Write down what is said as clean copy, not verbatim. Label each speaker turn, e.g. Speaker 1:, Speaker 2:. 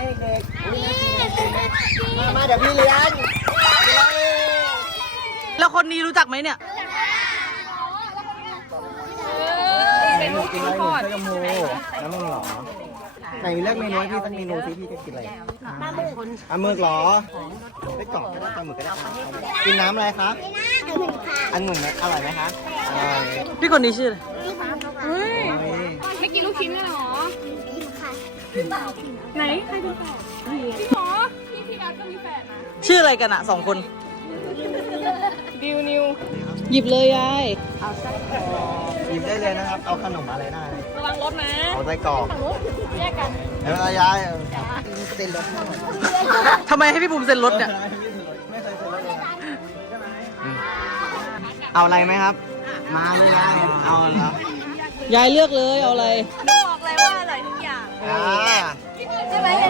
Speaker 1: เด็กๆมาเดี๋ยวพี่เลี้ยง
Speaker 2: แล้วคนนี้รู้จักไหมเนี่ย
Speaker 1: เป็นลูกชิ้นทอดกับหมูน้ำมึงเหรอไหนเลือกเมนูให้พี่สักเมนูสิพี่จะกินอะไรปลาหมึกเหรอไม่กรอบก็ได้ปลาหมึกก็ได้กินน้ำอะไรคะองุ่นอร่อยไหมคะอร่อย
Speaker 2: พี่คนนี้ชื่ออะไร
Speaker 3: ไม่กินลูกชิ้นเลยเหรอไหนใครเป็นแฝดพี่หมอพี่อาร์ตก็มีแฝดนะ
Speaker 2: ชื่ออะไรกันอะ2 คน
Speaker 3: ดิวนิว
Speaker 2: หยิบเลยยาย
Speaker 1: หยิบได้เลยนะครับเอาขนมอะไรได้เลย
Speaker 3: ระวังรถนะ
Speaker 1: เอาไส้กรอก
Speaker 3: แยกกัน
Speaker 1: ไม่เป็นไรยายเซ็นรถให้หน่อย
Speaker 2: ทำไมให้พี่บุ๋มเซ็นรถเนี่ย
Speaker 1: ไม่เคยเซ็นรถเลยเอาอะไรไหมครับ มาเลยยายเอาเหรอย
Speaker 2: ายเลือกเลยเอาอะไร
Speaker 3: บอกเลยว่าอร่อยทุกอย่าง
Speaker 1: อ่า
Speaker 3: ใช่ไหม